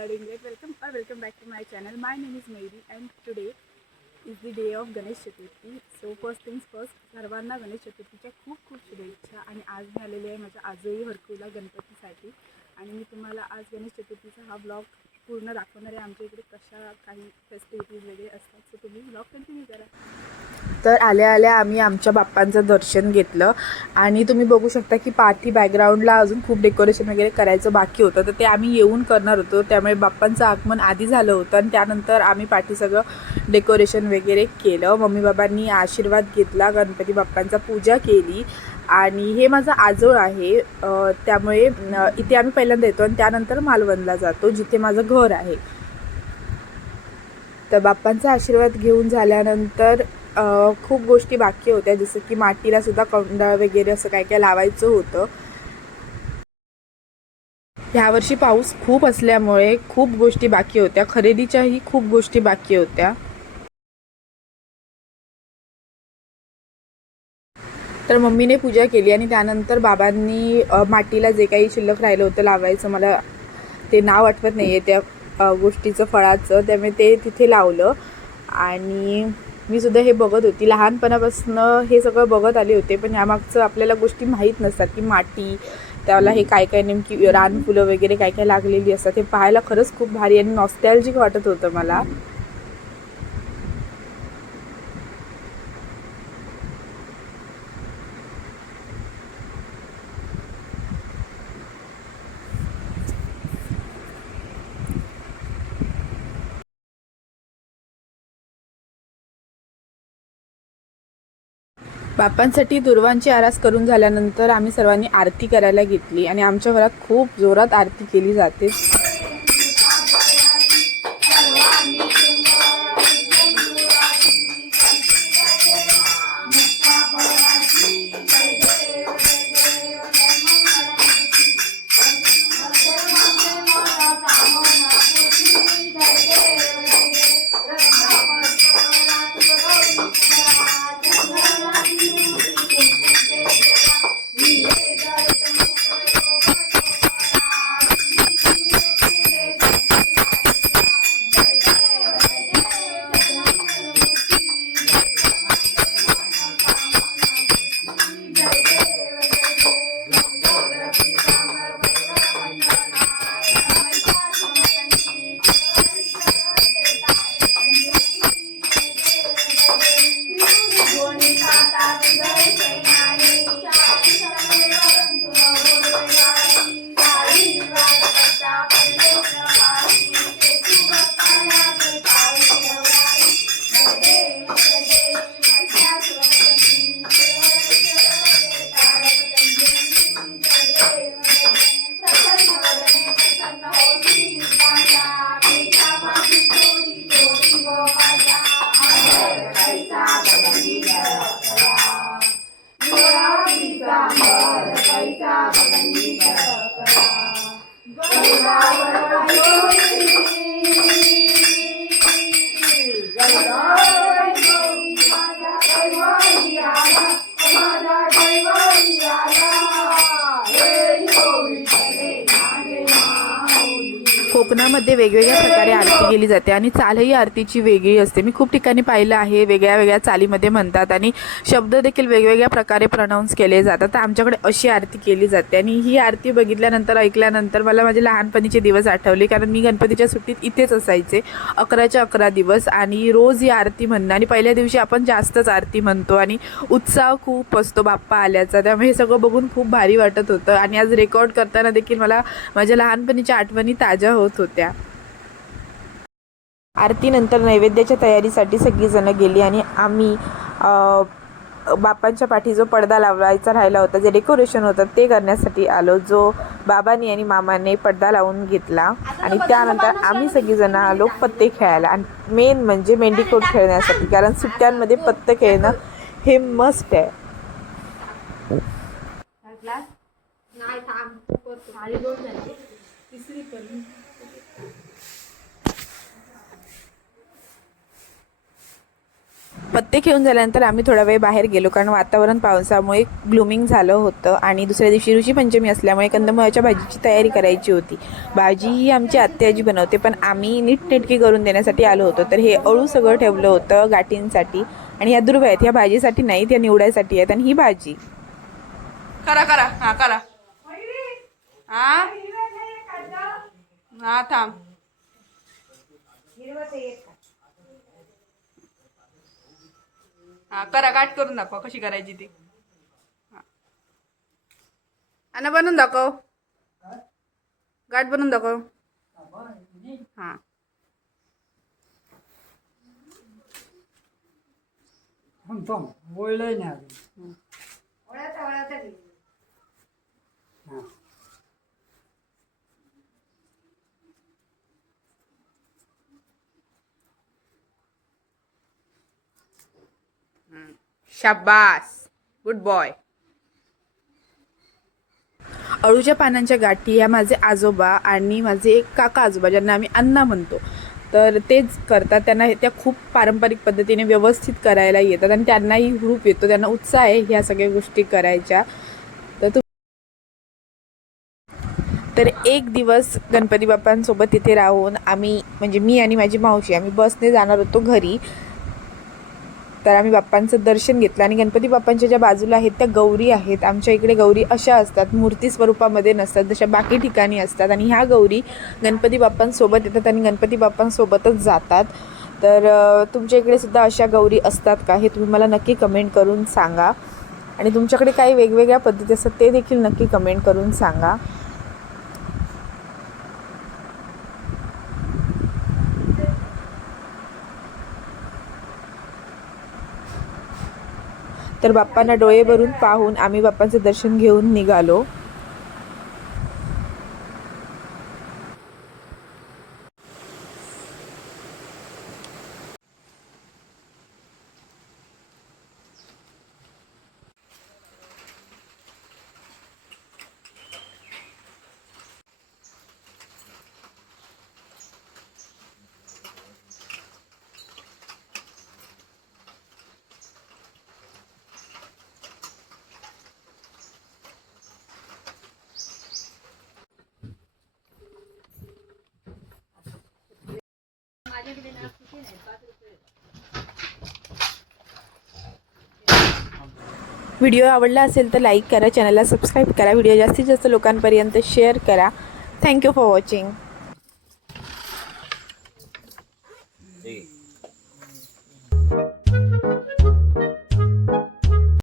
are doing great. Welcome or welcome back to my channel. My name is Mayri and today is the day of Ganesh Chaturthi so first things first सर्वांना गणेश चतुर्थीच्या खूप खूप शुभेच्छा आणि आज मी आलेली आहे माझ्या आजोई हरकुला गणपतीसाठी आणि मी तुम्हाला आज गणेश चतुर्थीचा हा ब्लॉग पूर्ण दाखवणार आहे आमच्या इकडे कशा काही फेस्टिव्हिटीज वगैरे असतात सो तुम्ही ब्लॉग कंटिन्यू करा. तर आल्या आल्या आम्ही आमच्या बाप्पांचं दर्शन घेतलं आणि तुम्ही बघू शकता की पाठी बॅकग्राऊंडला अजून खूप डेकोरेशन वगैरे करायचं बाकी होतं. तर ते आम्ही येऊन करणार होतो. त्यामुळे बाप्पांचं आगमन आधी झालं होतं आणि त्यानंतर आम्ही पाठी सगळं डेकोरेशन वगैरे केलं. मम्मी बाबांनी आशीर्वाद घेतला. गणपती बाप्पांचा पूजा केली. आणि हे माझं आजोळ आहे. त्यामुळे इथे आम्ही पहिल्यांदा येतो आणि त्यानंतर मालवणला जातो जिथे माझं घर आहे. तर बाप्पांचा आशीर्वाद घेऊन झाल्यानंतर खूप गोष्टी बाकी होत्या. जसं की मातीला सुद्धा कौंडा वगैरे असं काय काय लावायचं होतं. ह्यावर्षी पाऊस खूप असल्यामुळे खूप गोष्टी बाकी होत्या. खरेदीच्याही खूप गोष्टी बाकी होत्या. तर मम्मीने पूजा केली आणि त्यानंतर बाबांनी माटीला मातीला जे काही शिल्लक राहिलं होतं लावायचं मला ते नाव आठवत नाही आहे त्या गोष्टीचं फळाचं त्यामुळे ते तिथे लावलं. आणि मी सुद्धा हे बघत होती. लहानपणापासून हे सगळं बघत आले होते पण यामागचं आपल्याला गोष्टी माहीत नसतात की माती त्याला हे काय काय नेमकी रानफुलं वगैरे काय काय लागलेली असतात हे पाहायला खरंच खूप भारी आणि नॉस्टॅल्जिक वाटत होतं मला. बाप्पांसाठी दुर्वांची आरास करून झाल्यानंतर आम्ही सर्वांनी आरती करायला घेतली आणि आमच्या घरात खूप जोरात आरती केली जाते. Thank you. कोकणामध्ये वेगवेगळ्या प्रकारे आरती केली जाते आणि चालही आरतीची वेगळी असते. मी खूप ठिकाणी पाहिलं आहे वेगळ्या वेगळ्या चालीमध्ये म्हणतात आणि शब्द देखील वेगवेगळ्या प्रकारे प्रनाऊन्स केले जातात. तर आमच्याकडे अशी आरती केली जाते आणि ही आरती बघितल्यानंतर ऐकल्यानंतर मला माझे लहानपणीचे दिवस आठवले कारण मी गणपतीच्या सुट्टीत इथेच असायचे अकराच्या अकरा दिवस आणि रोज ही आरती म्हणणं आणि पहिल्या दिवशी आपण जास्तच आरती म्हणतो आणि उत्साह खूप असतो बाप्पा आल्याचा. त्यामुळे हे सगळं बघून खूप भारी वाटत होतं आणि आज रेकॉर्ड करताना देखील मला माझ्या लहानपणीच्या आठवणी ताज्या होत होत्या. आरतीनंतर नैवेद्याच्या तयारीसाठी सगळीजणं गेली आणि आम्ही बापांच्या पाठी जो पडदा लावायचा राहिला होता जे डेकोरेशन होतं ते करण्यासाठी आलो जो बाबांनी आणि मामाने पडदा लावून घेतला. आणि त्यानंतर आम्ही सगळीजण आलो पत्ते खेळायला. आणि मेन म्हणजे मेंढीकोट खेळण्यासाठी कारण सुट्ट्यांमध्ये पत्ते खेळणं हे मस्ट आहे. पत्ते खेळून झाल्यानंतर आम्ही थोडा वेळ बाहेर गेलो कारण वातावरण पावसामुळे ग्लुमिंग झालं होतं आणि दुसऱ्या दिवशी ऋषी पंचमी असल्यामुळे कंदमुळाच्या भाजीची तयारी करायची होती. भाजी ही आमची आत्याजी बनवते पण आम्ही नीटनेटकी करून देण्यासाठी आलो होतो. तर हे अळू सगळं ठेवलं होतं गाठींसाठी आणि ह्या दुर्वा आहेत ह्या भाजीसाठी नाही त्या निवडायसाठी आहेत. आणि ही भाजी. करा करा. हा करा. हा? हा थांब. हा करा गाठ करून दाखवा कशी करायची ती. आणि बनवून दाखव. गाठ बनवून दाखव. हा. थांब थांब. नाही अजून हा. शाबास. गुड बॉय अळूच्या पानांच्या गाठी ह्या माझे आजोबा आणि माझे एक काका आजोबा ज्यांना आम्ही अण्णा म्हणतो. तर तेच करतात. त्यांना त्या खूप पारंपरिक पद्धतीने व्यवस्थित करायला येतात आणि त्यांनाही हुरूप येतो. त्यांना उत्साह आहे ह्या सगळ्या गोष्टी करायच्या. तर तू तर एक दिवस गणपती बाप्पांसोबत तिथे राहून आम्ही म्हणजे मी आणि माझी मावशी आम्ही बसने जाणार होतो घरी. तर आम्ही बाप्पांचं दर्शन घेतलं. आणि गणपती बाप्पांच्या ज्या बाजूला आहेत त्या गौरी आहेत. आमच्या इकडे गौरी अशा असतात मूर्ती स्वरूपामध्ये नसतात जशा बाकी ठिकाणी असतात. आणि ह्या गौरी गणपती बाप्पांसोबत येतात आणि गणपती बाप्पांसोबतच जातात. तर तुमच्या इकडे सुद्धा अशा गौरी असतात का? हे तुम्ही मला नक्की कमेंट करून सांगा. आणि तुमच्याकडे काही वेगवेगळ्या पद्धती असतात ते देखील नक्की कमेंट करून सांगा. तर बाप्पांना डोळे भरून पाहून आम्ही बाप्पांचं दर्शन घेऊन निघालो. व्हिडिओ आवडला असेल तर लाईक करा चॅनलला सबस्क्राईब करा. व्हिडिओ जास्तीत जास्त लोकांपर्यंत शेअर करा. Thank you for watching